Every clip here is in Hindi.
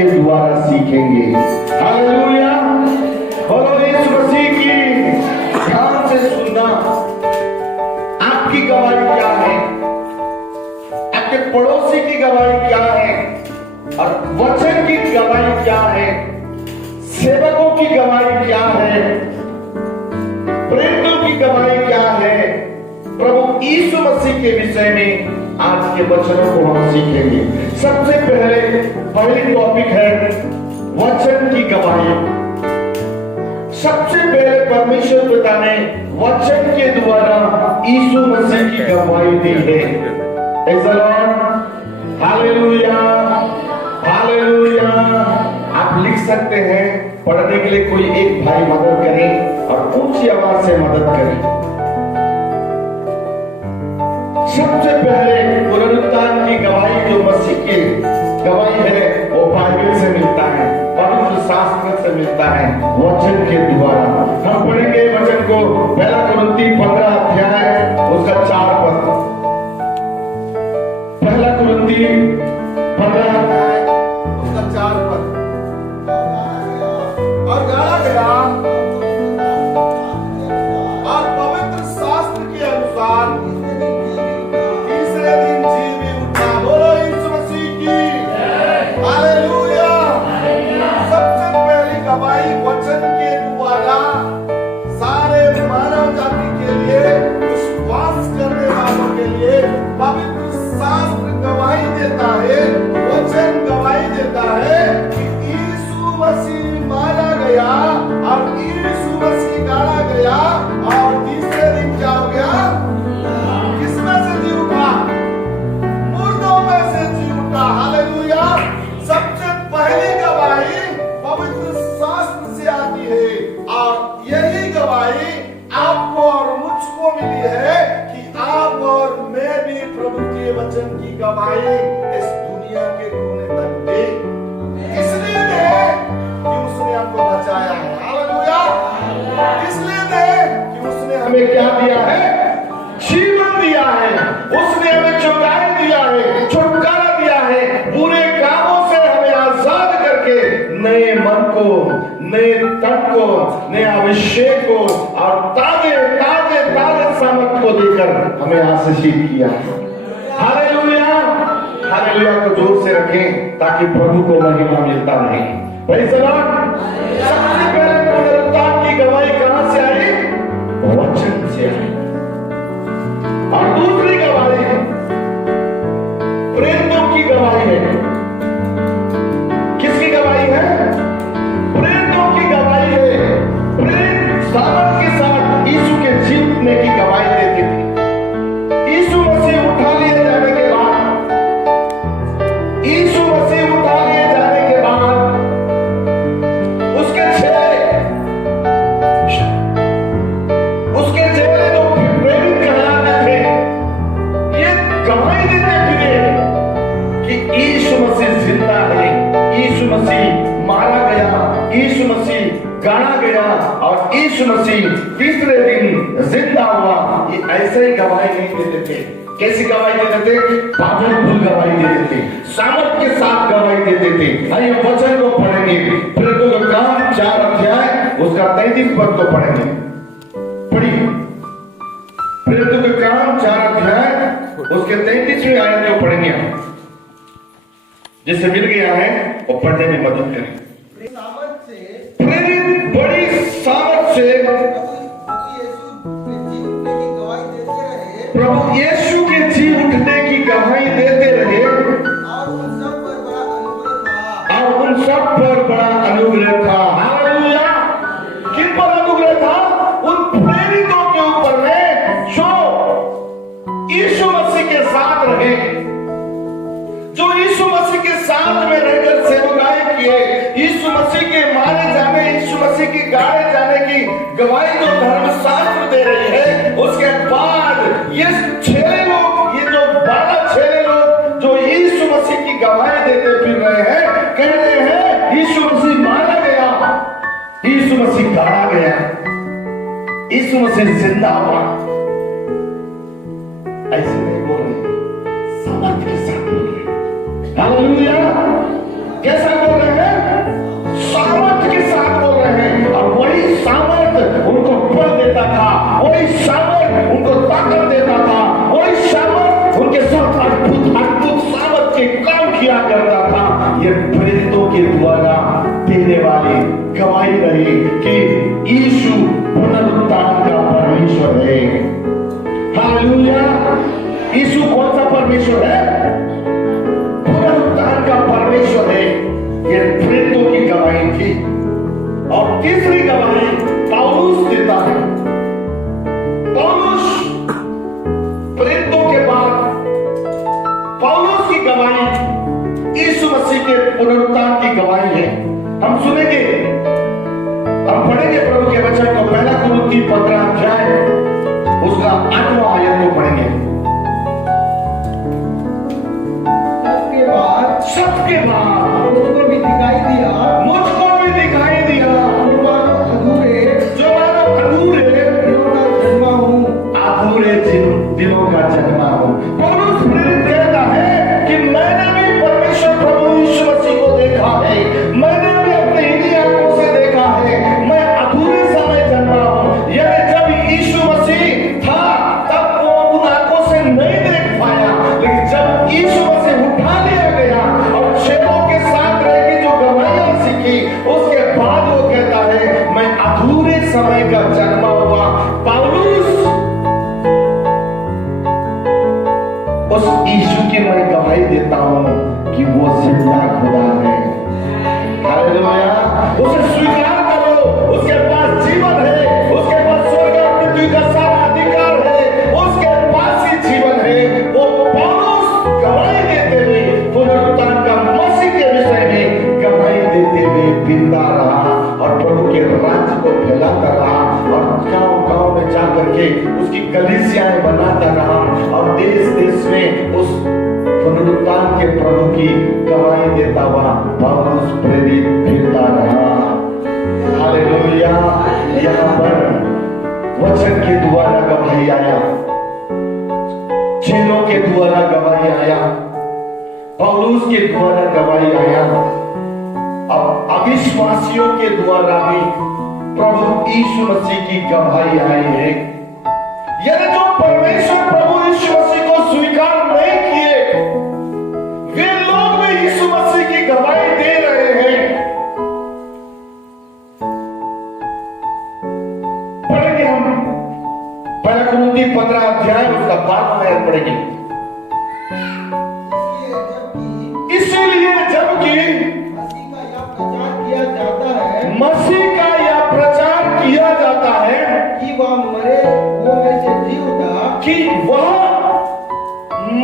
के द्वारा सीखेंगे। हालेलुया। बोलो यीशु मसीह की। ध्यान से सुनना, आपकी गवाही क्या है, आपके पड़ोसी की गवाही क्या है, और वचन की गवाही क्या है, सेवकों की गवाही क्या है, प्रेरितों की गवाही क्या है, प्रभु यीशु मसीह के विषय में आज के वचनों को हम सीखेंगे। सबसे पहली टॉपिक है वचन की गवाही। सबसे पहले परमेश्वर पिता ने वचन के द्वारा यीशु मसीह की गवाही दी है। Hallelujah, hallelujah. आप लिख सकते हैं, पढ़ने के लिए कोई एक भाई मदद करें और ऊंची आवाज से मदद करें। सबसे पहले पुनरुत्थान की गवाही जो मसीह की गवाही है वो बाइबल से मिलता है, पवित्र शास्त्र से मिलता है, वचन के द्वारा। हम पढ़ेंगे वचन को, पहला कुरिन्थी 15 अध्याय उसका 4 पद। पहला कुरिन्थी 15 अध्याय उसका 4 पद। और गाया गया और पवित्र शास्त्र के अनुसार तीसरे दिन जी भी उठा। बोलो यीशु मसीह की। हालेलुया। सबसे पहली गवाही वचन के द्वारा सारे मानव जाति के लिए, विश्वास करने वालों के लिए पवित्र शास्त्र गवाही देता है, वचन गवाही देता है कि यीशु मसीह मारा गया और यीशु मसीह गाड़ा गया और तीसरे दिन क्या हो गया? किसमें से जी उठा? मुर्दों में से जी उठा। हालेलुया। सबसे पहली गवाही पवित्र शास्त्र से आती है और यही गवाही आपको और मुझको मिली है कि आप और मैं भी प्रभु के वचन की गवाही इस दुनिया के कोने तक दे। इसलिए दे कि उसने हमको बचाया है। हालेलुया। इसलिए दे कि उसने हमें क्या दिया है? जीवन दिया है। उसने हमें छुटकारा दिया है, छुटकारा दिया है, बुरे कामों से हमें आजाद करके नए मन को, नए तन को, नए अभिषेक को और ताजे ताजे ताजे सामर्थ को देकर हमें आशीषित किया। हालेलुया। हालेलुया को जोर से रखें ताकि प्रभु को महिमा मिलता रहे। Praise the Lord. सबसे पहले पुनरुत्थान की गवाही कहां से आई? वचन से आई। और दूसरी गवाही प्रेरितों की गवाही है। किसकी गवाही है? प्रेरितों की गवाही है। प्रेरित सामर्थ के साथ यीशु के जीतने की गवाही देते थे। यीशु मसीह उठा लिए जाने के बाद, यीशु मसीह उठा लिए जाने के बाद उसके चेले जो प्रेरित कहलाते थे, ये गवाही देते फिरे कि यीशु मसीह जिंदा है, यीशु मसीह मारा गया, यीशु मसीह गाड़ा गया और यीशु मसीह तीसरे दिन जिंदा हुआ। ये ऐसे ही गवाही नहीं देते थे। कैसी गवाही देते थे? पावरफुल गवाही देते थे, सामर्थ के साथ गवाही देते थे। आइए वचन को पढ़ेंगे। प्रेरितों का काम 4 अध्याय उसका 33 पद को पढ़ेंगे। पढ़िए। प्रेरितों का काम 4 अध्याय उसके 33वीं आयत को पढ़ेंगे हम। जिसे मिल गया है वो पढ़ने में मदद करें। प्रेरित बड़ी सामर्थ से प्रभु यीशु के जी उठने की गवाही देते रहे और उन सब पर बड़ा अनुग्रह था। हालेलुया। किन पर अनुग्रह था? उन प्रेरितों के ऊपर में जो यीशु मसीह के साथ रहे, जो यीशु मसीह के साथ में रहकर सेवकाई किए, यीशु मसीह के मारे जाने, यीशु मसीह के गाड़े जाने की गवाही जो धर्मशास्त्र दे रही है, उसके बाद ये 6 लोग, ये जो 12 लोग जो यीशु मसीह की गवाही देते फिर रहे हैं, कह रहे हैं यीशु मसीह मारा गया, यीशु मसीह गाड़ा गया, यीशु मसीह जिंदा हुआ। ऐसे नहीं बोल रहे, सामर्थ के साथ बोल रहे। हालेलुया। कैसा बोल रहे हैं? कि यीशु पुनरुत्थान का परमेश्वर है। हालेलुया। यीशु कौन सा परमेश्वर है? पुनरुत्थान का परमेश्वर है। ये प्रेरितों की गवाही थी। और तीसरी गवाही पौलुस देता है। पौलुस प्रेरितों के बाद पौलुस की गवाही यीशु मसीह के पुनरुत्थान की गवाही है। हम सुनेंगे, हम पढ़ेंगे प्रभु के वचन को। पहला कुरिन्थी 15 अध्याय उसका 8वां आयत को पढ़ेंगे। सबके बाद मुझको भी दिखाई दिया, मुझको भी दिखाई दिया जो मानो अधूरे दिनों का जन्मा हूँ। अधूरे दिनों का जन्मा हूँ। पौलुस प्रेरित कहता है कि मैंने भी परमेश्वर प्रभु यीशु मसीह को देखा है। मैंने भी अपनी इन्हीं आंखों से देखा है। मैं अधूरे समय जन्मा हूँ। यानी जब यीशु मसीह था तब वो उन आंखों से नहीं देख पाया, लेकिन जब यीशु मसीह उठा लिया गया और चेलों के साथ रह के जो गवाहियां सीखी, उसके बाद वो कहता है मैं अधूरे समय का जन्मा हुआ। पौलुस उस यीशु की मैं गवाही देता हूं कि वो जिंदा खुदा है। हालेलुया। उसे स्वीकार करो। उसके पास जीवन है, उसके पास स्वर्ग और पृथ्वी का सारा अधिकार है, उसके पास ही जीवन है। वो पौलुस गवाही देते हुए पुनरुत्थान का मसीह के विषय में गवाही देते हुए जिंदा रहा और प्रभु के राज्य को फैलाता रहा और गांव-गांव में जाकर के उसकी कलीसियाएं बनाता रहा और देश-देश में उस पुनरुत्थान के प्रभु की गवाही देता हुआ पौलुस प्रेरित फिरता रहा। हालेलुया। यहाँ पर वचन के द्वारा गवाही आया, चेलों के द्वारा गवाही आया, पौलुस के द्वारा गवाही आया। अब अविश्वासियों के द्वारा भी प्रभु यीशु मसीह की गवाही आई है। यानी जो परमेश्वर प्रभु यीशु मसीह को स्वीकार नहीं किए, वे लोग भी यीशु मसीह की गवाही दे रहे हैं। पढ़ेंगे हम पहला कुरिन्थी 15 अध्याय उसका 12वां आयत पढ़ेंगे। इसीलिए जबकि मसीह का यह प्रचार किया जाता है कि वह मरे हुओं में से जी उठा, कि वह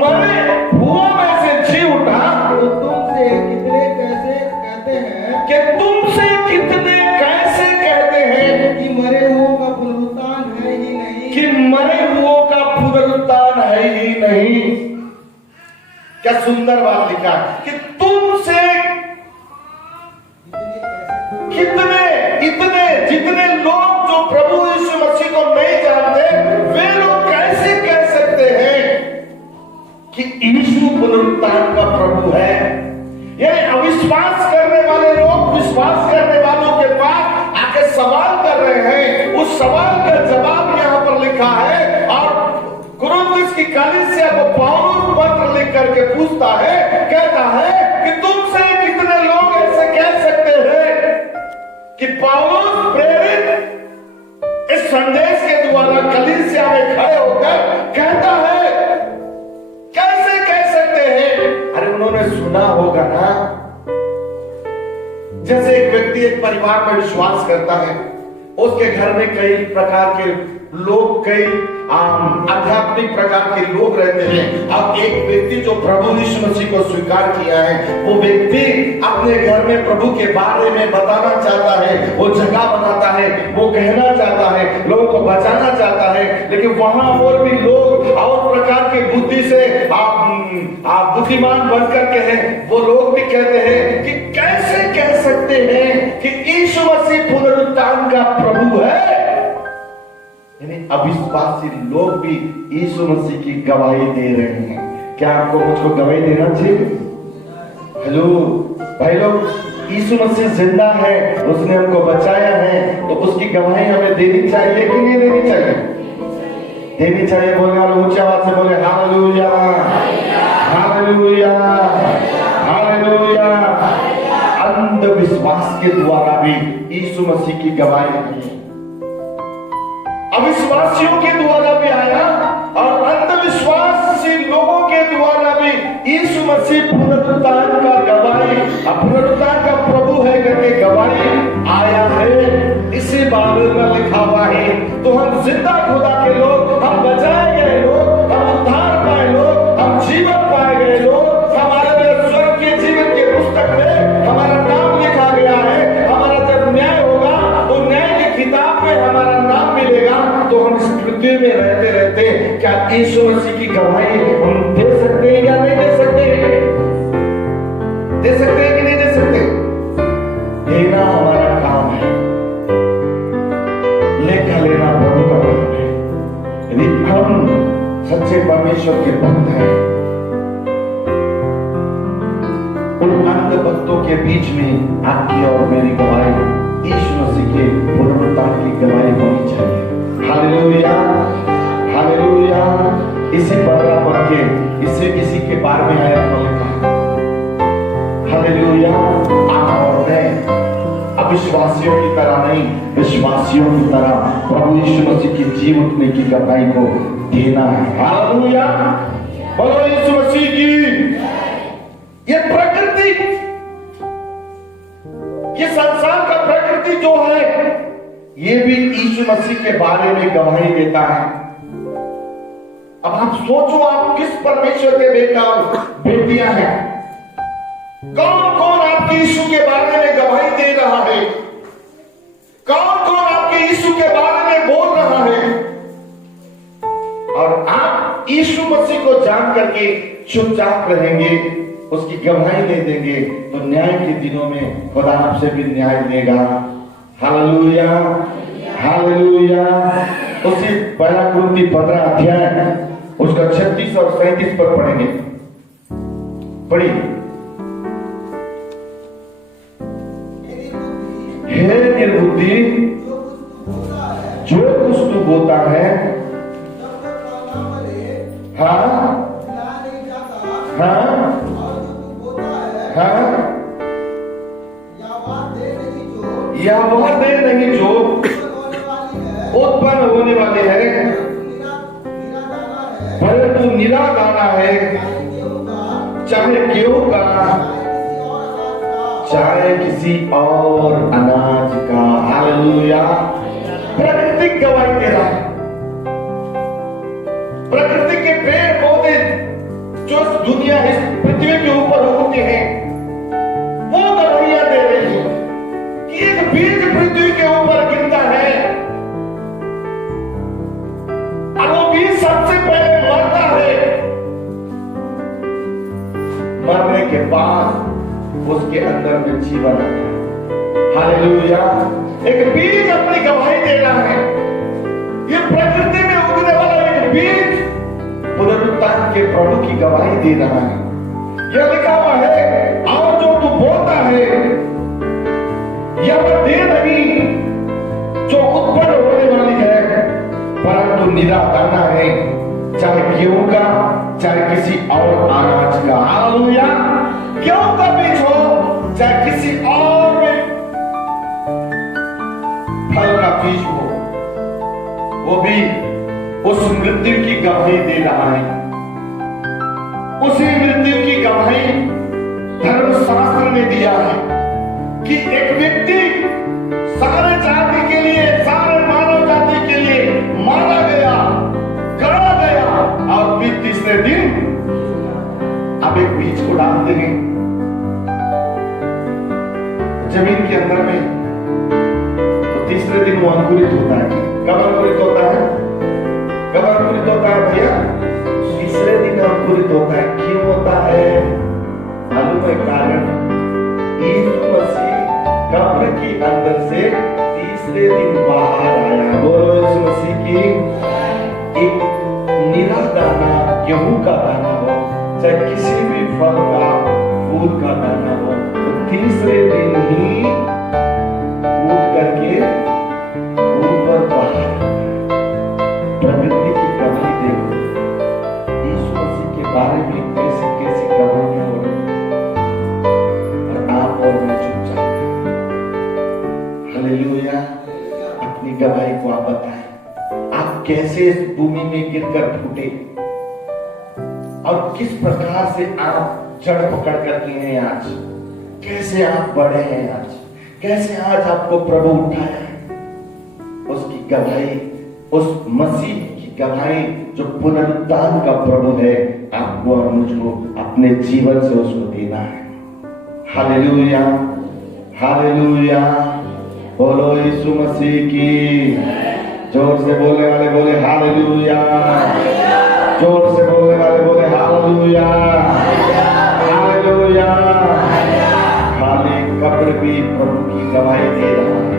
मरे हुओं में से जी उठा, तो तुमसे कितने कैसे कहते हैं कि तुमसे कितने कैसे कहते हैं कि मरे हुओं का पुनरुत्थान है ही नहीं। कि मरे हुओं का पुनरुत्थान है ही नहीं। क्या सुंदर बात लिखा कि तुमसे कितने इतने जितने लोग जो प्रभु यीशु मसीह को नहीं जानते, वे लोग कैसे कह सकते हैं कि यीशु पुनरुत्थान का प्रभु है। यानी अविश्वास करने वाले लोग विश्वास करने वालों के पास आके सवाल कर रहे हैं। उस सवाल का जवाब यहाँ पर लिखा है और कुरिन्थुस की कलीसिया को पौलुस पत्र लिख करके पूछता है, कहता है कि तुमसे कितने लोग ऐसे कह सकते हैं कि पौलुस प्रेरित इस संदेश के द्वारा कलीसिया में खड़े होकर कहता है, कैसे कह सकते हैं? अरे उन्होंने सुना होगा ना, जैसे एक व्यक्ति एक परिवार में विश्वास करता है, उसके घर में कई प्रकार के लोग, कई आध्यात्मिक प्रकार के लोग रहते हैं। अब एक व्यक्ति जो प्रभु यीशु मसीह को स्वीकार किया है, वो व्यक्ति अपने घर में प्रभु के बारे में बताना चाहता है, वो जगह बनाता है, वो कहना चाहता है, लोगों को बचाना चाहता है। लेकिन वहां और भी लोग और प्रकार की बुद्धि से आप बुद्धिमान बनकर के हैं, वो लोग भी कहते हैं कि कैसे कह सकते हैं कि यीशु मसीह पुनरुत्थान का प्रभु है। यानी अविश्वासी लोग भी यीशु मसीह की गवाही दे रहे हैं। क्या आपको मुझको गवाही देना चाहिए? हेलो भाई लोग, यीशु मसीह जिंदा है, उसने हमको बचाया है, तो उसकी गवाही हमें देनी चाहिए कि नहीं देनी चाहिए? देनी चाहिए। बोलने वाले ऊंची आवाज से बोले हालेलुया, हालेलुया, हालेलुया। अंधविश्वास के द्वारा भी यीशु मसीह की गवाही नहीं, अविश्वासियों के द्वारा भी आया और अंधविश्वासी लोगों के द्वारा भी यीशु मसीह पुनरुत्थान का गवाही, पुनरुत्थान का प्रभु है करके गवाही आया है। इसी बाइबल में लिखा हुआ है। तो हम जिंदा खुदा के लोग, हम बचाए गए लोग, हम उद्धार पाए लोग, हम जीवन पाए गए लोग, हमारे लिए स्वर्ग के जीवन के पुस्तक में हमारा नाम लिखा गया है। हमारा जब न्याय होगा तो न्याय की किताब में हमारा नाम मिलेगा। तो हम इस पृथ्वी में रहते रहते क्या यीशु मसीह की गवाही हम दे सकते हैं या नहीं दे सकते? दे सकते हैं कि नहीं दे सकते? देना हमारा काम है, लेखा लेना प्रभु का काम है। यदि हम सच्चे परमेश्वर के भक्त हैं, उन अंध भक्तों के बीच में आपकी और मेरी गवाही यीशु मसीह के पुनरुत्थान की गवाही होनी चाहिए। Hallelujah, hallelujah. इसी पर के इसी के बारे में आया तो लिखा, हालेलुया। आप और मैं अविश्वासियों की तरह नहीं, विश्वासियों की तरह प्रभु यीशु मसीह की जीव उठने की गवाही को देना है। हालेलुया, बोलो यीशु मसीह की। ये प्रकृति, ये संसार का प्रकृति जो है, ये भी यीशु मसीह के बारे में गवाही देता है। अब आप सोचो, आप किस परमेश्वर के बेटा बेटियां हैं? कौन कौन आपके यीशु के बारे में गवाही दे रहा है? कौन कौन आपके यीशु के बारे में बोल रहा है? और आप यीशु मसीह को जान करके चुपचाप रहेंगे, उसकी गवाही नहीं देंगे, तो न्याय के दिनों में खुदा आपसे भी न्याय देगा। Hallelujah, hallelujah. उसी पहला कुरिन्थी 15 अध्याय उसका 36 और 37 पर पढ़ेंगे। पढ़िए। हे निर्बुद्धि, जो कुछ तू बोता है, हाँ हाँ हाँ, या वह दे नहीं जो उत्पन्न होने वाले है, परंतु निरा दाना है, चाहे गेहूं का, चाहे किसी और अनाज का। हालेलुया। प्रकृति गवाही दे रहा है। प्रकृति के पेड़ पौधे जो दुनिया इस पृथ्वी के ऊपर होते हैं, वो गवाहियां दे रही है कि एक बीज पृथ्वी के ऊपर गिरता है और वो बीज सबसे पहले मरता है, मरने के बाद उसके अंदर में जीवन आता है। हालेलुया। एक बीज अपनी गवाही दे रहा है। ये प्रकृति में उगने वाला एक बीज पुनरुत्थान के प्रभु की गवाही दे रहा है। यह लिखा हुआ है, और जो तू बोलता है यह दे नहीं जो उत्पन्न होने वाली है, परंतु निरा दाना है, चाहे गेहूं का, चाहे किसी और अनाज का। हालेलुया। गेहूं का बीज हो, चाहे किसी और फल का बीज हो, वो भी उस मृत्यु की गवाही दे रहा है। उसी मृत्यु की गवाही धर्मशास्त्र ने दिया है कि एक व्यक्ति सारे जाति के लिए, सारे मानव जाति के लिए मारा गया, गड़ा गया, और फिर तीसरे दिन अब एक बीज को डालते हैं जमीन के अंदर में, तो तीसरे दिन वो अंकुरित होता है। कब अंकुरित होता है? कब अंकुरित होता है भैया? तीसरे दिन अंकुरित होता है। क्यों होता है? मालूम है कारण? यीशु मसीह कब्र के अंदर से तीसरे दिन बाहर आया। बोलो यीशु मसीह की। एक निरा दाना, गेहूं का दाना हो, चाहे किसी भी फल का, फूल का दाना हो, तो तीसरे दिन ही उठ करके ऊपर बाहर। प्रकृति की गवाही देखो, यीशु मसीह के बारे में कैसी कैसी गवाहियां हो रही, और आप और मैं चुपचाप अपनी गवाही को आप बताएं। आप कैसे इस भूमि में गिरकर फूटे और किस प्रकार से आप जड़ पकड़ कर के हैं आज, कैसे आप बढ़े हैं आज, कैसे आज आपको प्रभु उठाया है। उसकी गवाही, उस मसीह की गवाही जो पुनरुत्थान का प्रभु है, आपको और मुझको अपने जीवन से उसको देना है। Hallelujah, hallelujah. बोलो यीशु मसीह की। जोर से बोलने वाले बोले हालेलुया, जोर से बोलने वाले बोले हालेलुया, हालेलुया। खाली कब्र भी प्रभु की गवाही दे रहा है।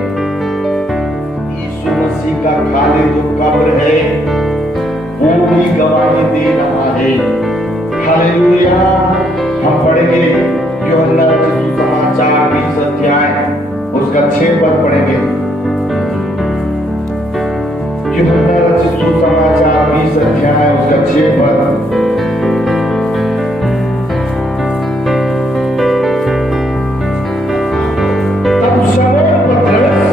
यीशु मसीह का खाली जो कब्र है वो भी गवाही दे रहा है। हालेलुया। हम पढ़ेंगे यूहन्ना रचित सुसमाचार 20 अध्याय उसका 6 पद पढ़ेंगे। यूहन्ना रचित सुसमाचार 20 अध्याय उसका 6 पद। तब शमौन पतरस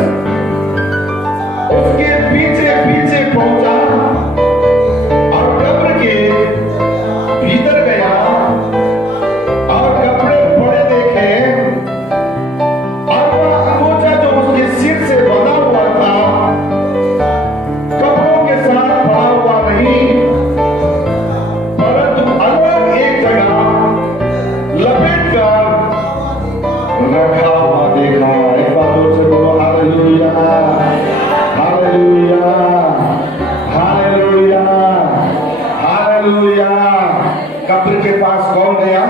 उसके पीछे पीछे पहुंचा और कब्र के भीतर गया और कपड़े पड़े देखे और वह अंगोछा जो उसके सिर से बंधा हुआ था कपड़ों के साथ पड़ा हुआ नहीं, परंतु अलग एक जगह लपेट कर रखा हुआ देखा। एक बार जोर से बोलो हालेलुया, हालेलुया, हालेलुया, हालेलुया। कब्र के पास कौन गया?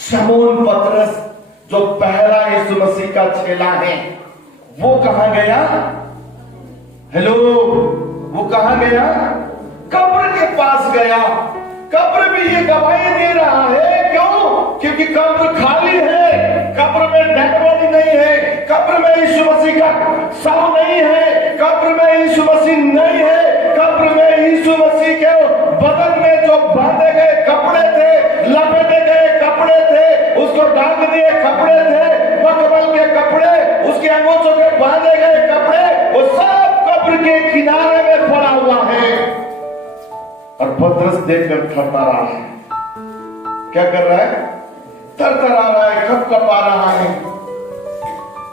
शमौन पतरस, जो पहला यीशु मसीह का चेला है, वो कहां गया? हेलो, वो कहां गया? कब्र के पास गया। कब्र भी ये गवाही दे रहा है। क्यों? क्योंकि कब्र खाली है, कब्र में डेड बॉडी नहीं है, कब्र में यीशु मसीह का शव नहीं है, कब्र में यीशु मसीह नहीं है। कब्र में यीशु मसीह के बदन में जो बांधे गए कपड़े थे, लपेटे गए कपड़े थे, उसको ढांक दिए कपड़े थे, मखमल के कपड़े, उसके अंगोछों के बांधे गए कपड़े, वो सब कब्र के किनारे में पड़ा हुआ है। और पतरस देखकर थरथरा रहा है। क्या कर रहा है? थरथरा रहा है, कपकपा रहा है।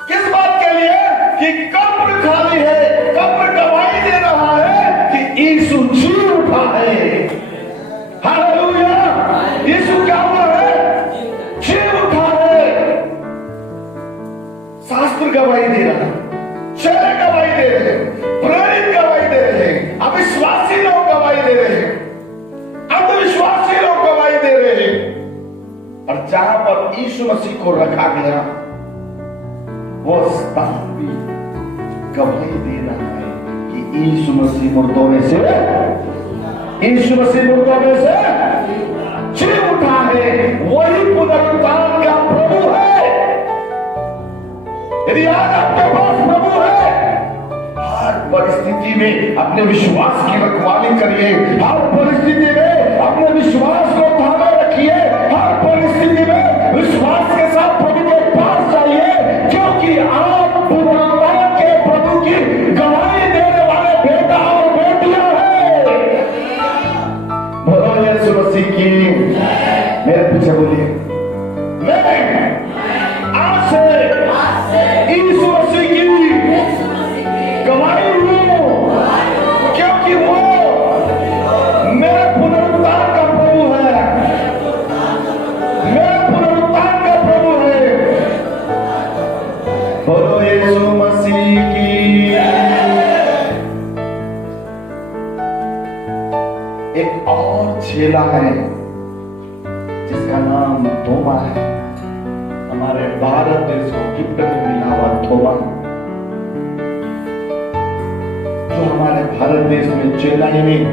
किस बात के लिए? कि कब्र खाली है। कब्र गवाही दे रहा है कि यीशु जी उठा है। हालेलुया। यीशु क्या हुआ है? जी उठा है। शास्त्र गवाही दे रहा है, चेले गवाही दे रहे हैं, प्रेरित गवाही दे रहे हैं, अविश्वासी लोग गवाही दे रहे हैं, अंधविश्वासी लोग गवाही दे रहे हैं। और जहां पर यीशु मसीह को रखा गया वो स्थान भी गवाही दे रहा है कि यीशु मसीह मुर्दों में से, यीशु मसीह मुर्दों में से जी उठा है। वही पुनरुत्थान का प्रभु है। यदि आज आपके पास प्रभु है, हर परिस्थिति में अपने विश्वास की रखवाली करिए, हर परिस्थिति में अपने विश्वास को थामे रखिए, हर परिस्थिति में विश्वास के साथ प्रभु के पास जाइए, क्योंकि आप पुनरुत्थान के प्रभु की गवाही देने वाले बेटा और बेटियां हैं। बोलो यीशु मसीह की। मेरे पीछे बोलिए, मैं आज से यीशु मसीह की गवाही हूं, क्योंकि वो मेरे पुनरुत्थान का प्रभु है, मेरे पुनरुत्थान का प्रभु है। बोलो यीशु मसीह की। एक और चेला है जिसका नाम थोमा है। हमारे भारत देश को गिफ्ट में मिला हुआ थोमा, जो हमारे भारत देश में चेला ही नहीं,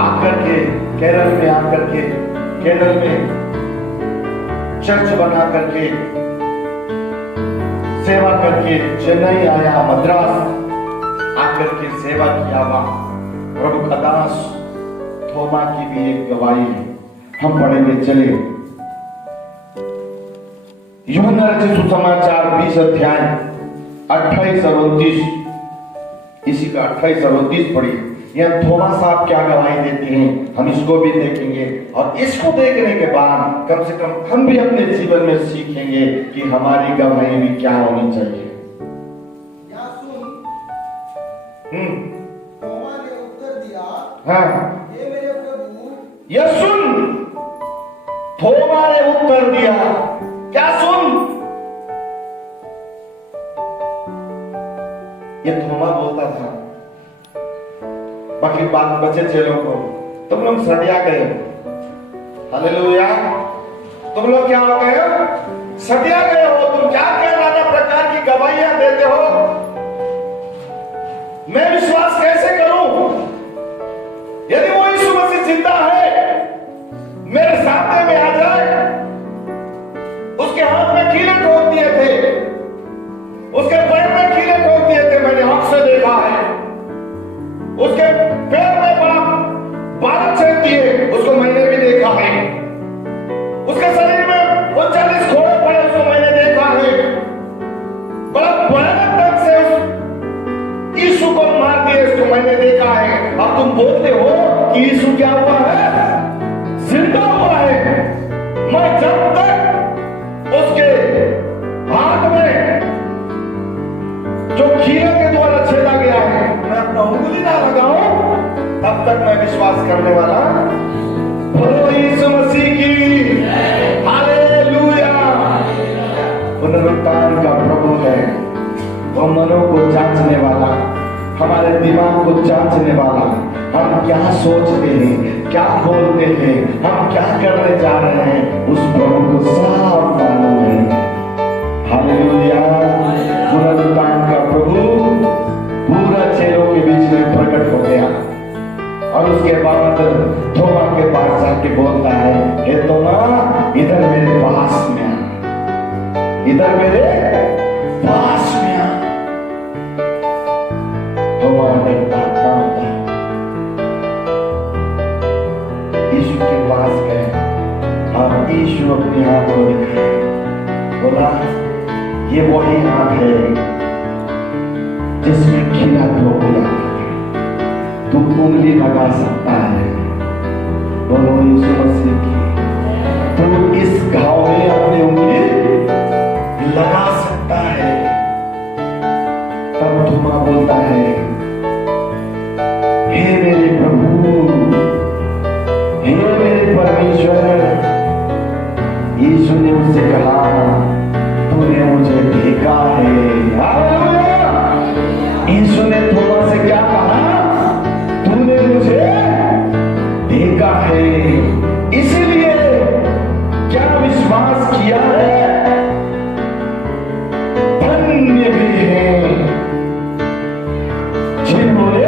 आकर के केरल में आकर के, केरल में चर्च बना करके सेवा करके चेन्नई आया, मद्रास आकर के सेवा किया। वहां प्रभु का दास थोमा की भी एक गवाही है। हम पढ़ेंगे, चलिए यूहन्ना रचित सुसमाचार 20 अध्याय 28 और 29, इसी का 28 और 29 पढ़िए। यह थोमा साहब क्या गवाही देते हैं, हम इसको भी देखेंगे और इसको देखने के बाद कम से कम हम भी अपने जीवन में सीखेंगे कि हमारी गवाही भी क्या होनी चाहिए। या सुन, थोमा ने उत्तर दिया, हाँ, हे मेरे प्रभु। यह सुन, थोमा ने उत्तर दिया, क्या सुन? ये थोमा बोलता था, बाकी बात बचे चेलों को, तुम लोग सड़िया गए। हालेलुया, तुम लोग क्या हो गए? सड़िया गए हो। तुम क्या क्या नाना प्रकार की गवाहियां देते हो, मैं विश्वास कैसे करूं? यदि वो यीशु मसीह जिंदा है, मेरे सामने में आ जाए, उसके हाथ में कीले ठोक दिए थे, उसके पैर में कीले ठोक दिए थे, मैंने आंख से देखा है। उसके पैर में बड़ा बाल छेद दिए, उसको मैंने भी देखा है। उसके शरीर में 39 घोड़े पड़े, उसको मैंने देखा है। बड़ा भयानक ढंग से उस यीशु को मार दिए, उसको मैंने देखा है। अब तुम बोलते हो कि यीशु क्या हुआ है? जिंदा हुआ है। मैं जब तक उसके हाथ में जो कीड़े के द्वारा छेदा गया है मैं अपना उंगली ना लगाऊं, तब तक मैं विश्वास करने वाला। बोलो यीशु मसीह की हालेलुया। पुनरुत्थान का प्रभु है, वो मनों को जांचने वाला, हमारे दिमाग को जांचने वाला। हम क्या सोचते हैं, क्या बोलते हैं, हम क्या करने जा रहे हैं, उस प्रभु को साफ मालूम है। हालेलुया। पुनरुत्थान का प्रभु पूरा चेलों के बीच में प्रकट हो गया और उसके बाद थोमा के पास जाके बोलता है, हे थोमा, इधर मेरे पास में आ, इधर मेरे पास में आ। थोमा ने कहा यीशु के पास गए और यीशु अपने हाथ को दिखाए, बोला ये वही हाथ है जिसमें खिला धोखा तू उंगली लगा सकता है। बोलो यीशु मसीह की, तू इस घाव में अपनी उंगली लगा सकता है। तब थोमा बोलता है, हे मेरे प्रभु, हे मेरे परमेश्वर। यीशु ने उससे कहा, तूने मुझे देखा है। हालेलुया। यीशु ने थोमा से क्या कहा? तूने मुझे देखा है। इसीलिए क्या विश्वास किया है, धन्य भी है जिन्होंने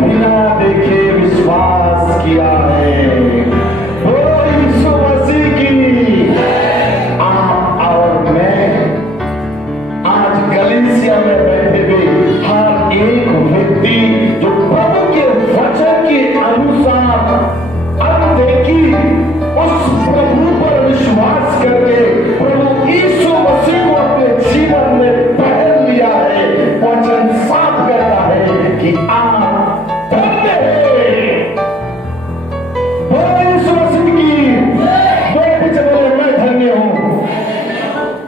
बिना देखे विश्वास किया है। बोलो यीशु मसीह की। आप और मैं आज कलीसिया में बैठे हुए हर एक व्यक्ति जो प्रभु के वचन के अनुसार अनदेखी उस प्रभु पर विश्वास करके प्रभु यीशु मसीह को अपने जीवन में पहन लिया है, वचन साफ करता है कि आप धन्य हैं। बोलो यीशु मसीह की। मेरे पीछे बोले मैं धन्य हूं,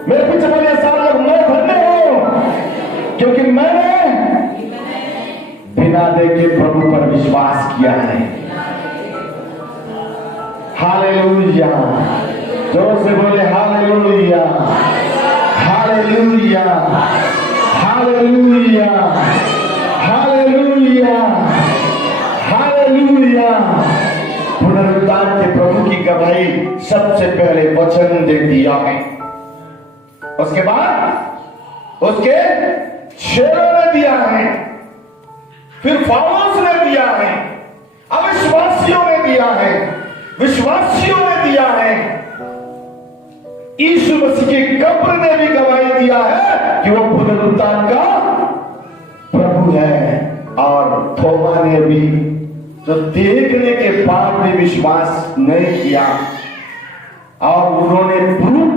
मेरे पीछे बोले सारे लोग मैं धन्य हूं, क्योंकि मैंने बिना देखे प्रभु पर विश्वास किया है। हालेलुया। जोर से बोले hallelujah, hallelujah, hallelujah, hallelujah, hallelujah. पुनरुत्थान के प्रभु की गवाही सबसे पहले वचन दे दिया है, उसके बाद उसके चेलों ने दिया है, फिर पौलुस ने दिया है, अविश्वासियों ने दिया है, विश्वासियों ने दिया है। यीशु मसीह की कब्र ने भी गवाही दिया है कि वो पुनरुत्थान का प्रभु है। और थोमा ने भी जो देखने के बाद भी विश्वास नहीं किया और उन्होंने प्रूफ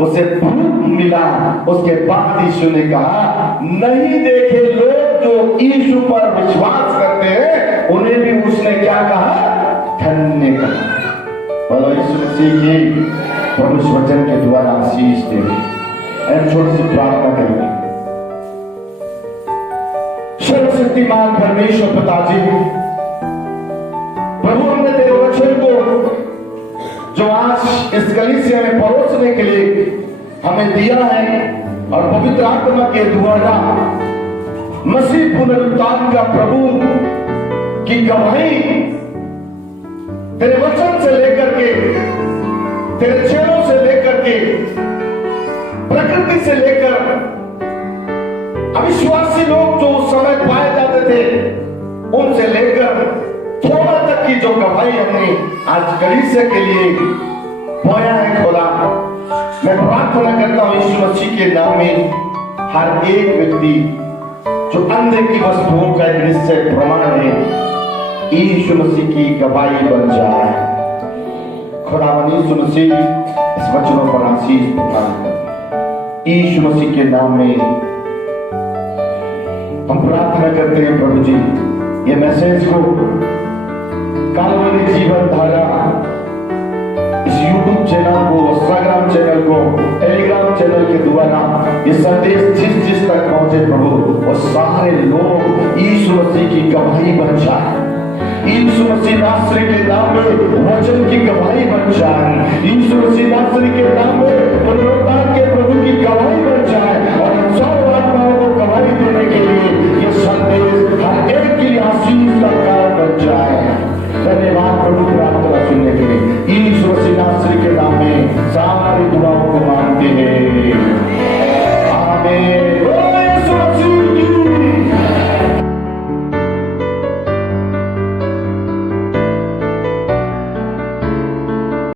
उसे भूख मिला। उसके बाद यीशु ने कहा, नहीं देखे लोग जो यीशु पर विश्वास करते हैं उन्हें भी उसने क्या कहा, धन्य कहा। बोलो यीशु मसीह की प्रभु इस वचन के द्वारा आशीष दे। छोटी सी प्रार्थना करेंगे। सर्वशक्तिमान परमेश्वर पिताजी, प्रभु हमने तेरे वचन को जो आज इस कलीसिया में परोसने के लिए हमें दिया है और पवित्र आत्मा के द्वारा मसीह पुनरुत्थान का प्रभु की गवाही तेरे वचन से लेकर के, तेरे चेलों से लेकर के, प्रकृति से लेकर अविश्वासी लोग जो उस समय पाए जाते थे उनसे लेकर थोड़ा तक की जो गवाही हमने आज कलीसिया के लिए बोया है खोला, मैं प्रार्थना करता हूं यीशु मसीह के नाम में हर एक व्यक्ति जो अंधे की वस्तुओं का एक निश्चय प्रमाण है, यीशु मसीह की गवाही बन जाए। खुदावंद यीशु मसीह इस वचनों पर आशीष प्रदान कर। यीशु मसीह के नाम में हम प्रार्थना करते हैं प्रभु जी, ये मैसेज को कालवरी जीवन धारा इस YouTube चैनल को, इंस्टाग्राम चैनल को, टेलीग्राम चैनल के द्वारा ये संदेश जिस जिस तक पहुंचे प्रभु, वो सारे लोग यीशु मसीह की गवाही बन जाए। यीशु मसीह नासरी के नाम में वचन की गवाही बन जाए। यीशु मसीह नासरी के नाम